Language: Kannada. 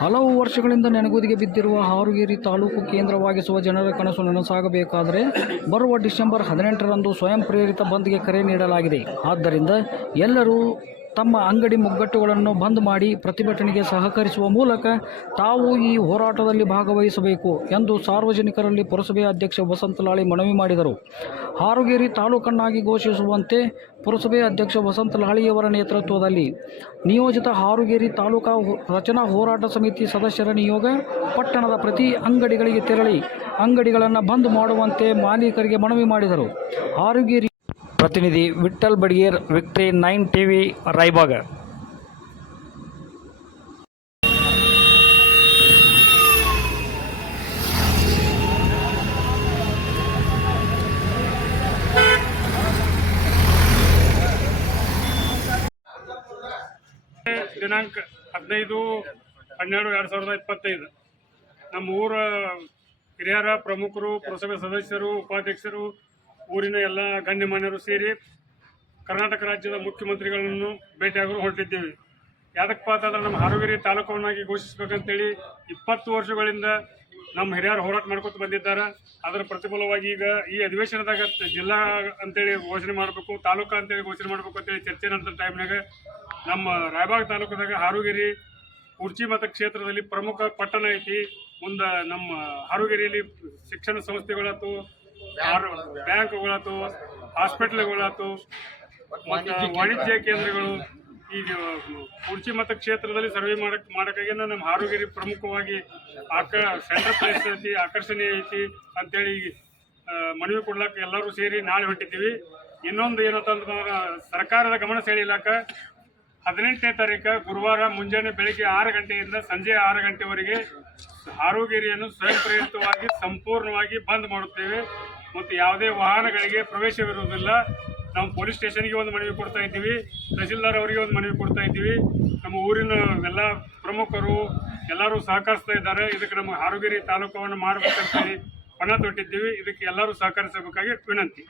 ಹಲವು ವರ್ಷಗಳಿಂದ ನೆನಗುದಿಗೆ ಬಿದ್ದಿರುವ ಹಾರುಗೇರಿ ತಾಲೂಕು ಕೇಂದ್ರವಾಗಿಸುವ ಜನರ ಕನಸು ನನಸಾಗಬೇಕಾದರೆ ಬರುವ ಡಿಸೆಂಬರ್ ಹದಿನೆಂಟರಂದು ಸ್ವಯಂ ಪ್ರೇರಿತ ಬಂದ್ಗೆ ಕರೆ ನೀಡಲಾಗಿದೆ. ಆದ್ದರಿಂದ ಎಲ್ಲರೂ ತಮ್ಮ ಅಂಗಡಿ ಮುಗ್ಗಟ್ಟುಗಳನ್ನು ಬಂದ್ ಮಾಡಿ ಪ್ರತಿಭಟನೆಗೆ ಸಹಕರಿಸುವ ಮೂಲಕ ತಾವು ಈ ಹೋರಾಟದಲ್ಲಿ ಭಾಗವಹಿಸಬೇಕು ಎಂದು ಸಾರ್ವಜನಿಕರಲ್ಲಿ ಪುರಸಭೆ ಅಧ್ಯಕ್ಷ ವಸಂತಲಾಳಿ ಮನವಿ ಮಾಡಿದರು. ಹಾರುಗೇರಿ ತಾಲೂಕನ್ನಾಗಿ ಘೋಷಿಸುವಂತೆ ಪುರಸಭೆ ಅಧ್ಯಕ್ಷ ವಸಂತಲಾಳಿಯವರ ನೇತೃತ್ವದಲ್ಲಿ ನಿಯೋಜಿತ ಹಾರುಗೇರಿ ತಾಲೂಕಾ ರಚನಾ ಹೋರಾಟ ಸಮಿತಿ ಸದಸ್ಯರ ನಿಯೋಗ ಪಟ್ಟಣದ ಪ್ರತಿ ಅಂಗಡಿಗಳಿಗೆ ತೆರಳಿ ಅಂಗಡಿಗಳನ್ನು ಬಂದ್ ಮಾಡುವಂತೆ ಮಾಲೀಕರಿಗೆ ಮನವಿ ಮಾಡಿದರು. ಹಾರುಗೇರಿ ಪ್ರತಿನಿಧಿ Vithal Badiger, victory nine TV Raybag ದಿನಾಂಕ ಹದಿನೈದು, ಹನ್ನೆರಡು, ಎರಡು ಸಾವಿರದ ಇಪ್ಪತ್ತೈದು. ನಮ್ಮ ಊರ ಹಿರಿಯರ ಪ್ರಮುಖರು, ಪುರಸಭೆ ಸದಸ್ಯರು, ಉಪಾಧ್ಯಕ್ಷರು ಊರಿನ ಎಲ್ಲ ಗಣ್ಯಮಾನ್ಯರು ಸೇರಿ ಕರ್ನಾಟಕ ರಾಜ್ಯದ ಮುಖ್ಯಮಂತ್ರಿಗಳನ್ನು ಭೇಟಿಯಾಗಲು ಹೊರಟಿದ್ದೇವೆ. ಯಾದಕ್ಕಪ್ಪ ಅಂತಂದ್ರೆ ನಮ್ಮ ಹಾರುಗಿರಿ ತಾಲೂಕವನ್ನಾಗಿ ಘೋಷಿಸಬೇಕಂತೇಳಿ ಇಪ್ಪತ್ತು ವರ್ಷಗಳಿಂದ ನಮ್ಮ ಹಿರಿಯರು ಹೋರಾಟ ಮಾಡ್ಕೊತ ಬಂದಿದ್ದಾರೆ. ಅದರ ಪ್ರತಿಫಲವಾಗಿ ಈಗ ಈ ಅಧಿವೇಶನದಾಗ ಜಿಲ್ಲಾ ಅಂತೇಳಿ ಘೋಷಣೆ ಮಾಡಬೇಕು, ತಾಲೂಕು ಅಂತೇಳಿ ಘೋಷಣೆ ಮಾಡಬೇಕು ಅಂತೇಳಿ ಚರ್ಚೆ ನಡೆದ ಟೈಮ್ನಾಗ ನಮ್ಮ ರಾಯಬಾಗ್ ತಾಲೂಕದಾಗ ಹಾರುಗಿರಿ ಕುರ್ಚಿ ಮತ ಕ್ಷೇತ್ರದಲ್ಲಿ ಪ್ರಮುಖ ಪಟ್ಟಣ ಐತಿ. ಮುಂದೆ ನಮ್ಮ ಹಾರುಗಿರಿಯಲ್ಲಿ ಶಿಕ್ಷಣ ಸಂಸ್ಥೆಗಳಾತು ಬ್ಯಾಂಕ್ಗಳಾತು ಹಾಸ್ಪಿಟ್ಲ್ಗಳಾಯ್ತು ಮತ್ತು ವಾಣಿಜ್ಯ ಕೇಂದ್ರಗಳು ಈಗ ಕುರ್ಚಿ ಮತ ಕ್ಷೇತ್ರದಲ್ಲಿ ಸರ್ವೆ ಮಾಡಕ್ ಮಾಡಕ್ಕಾಗಿ ನಮ್ಮ ಹಾರುಗಿರಿ ಪ್ರಮುಖವಾಗಿ ಆಕ ಸೆಂಟ್ರಲ್ ಪ್ಲೇಸ್ ಐತಿ ಆಕರ್ಷಣೀಯ ಐತಿ ಅಂತೇಳಿ ಮನವಿ ಕೊಡ್ಲಾಕ ಎಲ್ಲರೂ ಸೇರಿ ನಾಳೆ ಹೊಂಟಿದ್ದೀವಿ. ಇನ್ನೊಂದು ಏನಂತಂದ್ರೆ ಸರ್ಕಾರದ ಗಮನ ಸೆಳೆಯಲಾಕ ಹದಿನೆಂಟನೇ ತಾರೀಕು ಗುರುವಾರ ಮುಂಜಾನೆ ಬೆಳಿಗ್ಗೆ ಆರು ಗಂಟೆಯಿಂದ ಸಂಜೆ ಆರು ಗಂಟೆವರೆಗೆ ಆರೋಗ್ಯರಿಯನ್ನು ಸ್ವಯಂಪ್ರೇರಿತವಾಗಿ ಸಂಪೂರ್ಣವಾಗಿ ಬಂದ್ ಮಾಡುತ್ತೇವೆ. ಮತ್ತು ಯಾವುದೇ ವಾಹನಗಳಿಗೆ ಪ್ರವೇಶವಿರುವುದಿಲ್ಲ. ನಾವು ಪೊಲೀಸ್ ಸ್ಟೇಷನ್ಗೆ ಒಂದು ಮನವಿ ಕೊಡ್ತಾ ಇದ್ದೀವಿ. ತಹಸೀಲ್ದಾರ್ ಅವರಿಗೆ ಒಂದು ಮನವಿ ಕೊಡ್ತಾ ಇದ್ದೀವಿ. ನಮ್ಮ ಊರಿನ ಎಲ್ಲ ಪ್ರಮುಖರು ಎಲ್ಲರೂ ಸಹಕರಿಸ್ತಾ ಇದ್ದಾರೆ. ಇದಕ್ಕೆ ನಮ್ಮ ಹಾರುಗೇರಿ ತಾಲೂಕವನ್ನು ಮಾಡಬೇಕಂತೇಳಿ ಪಣ ತೊಟ್ಟಿದ್ದೀವಿ. ಇದಕ್ಕೆ ಎಲ್ಲರೂ ಸಹಕರಿಸಬೇಕಾಗಿ ವಿನಂತಿ.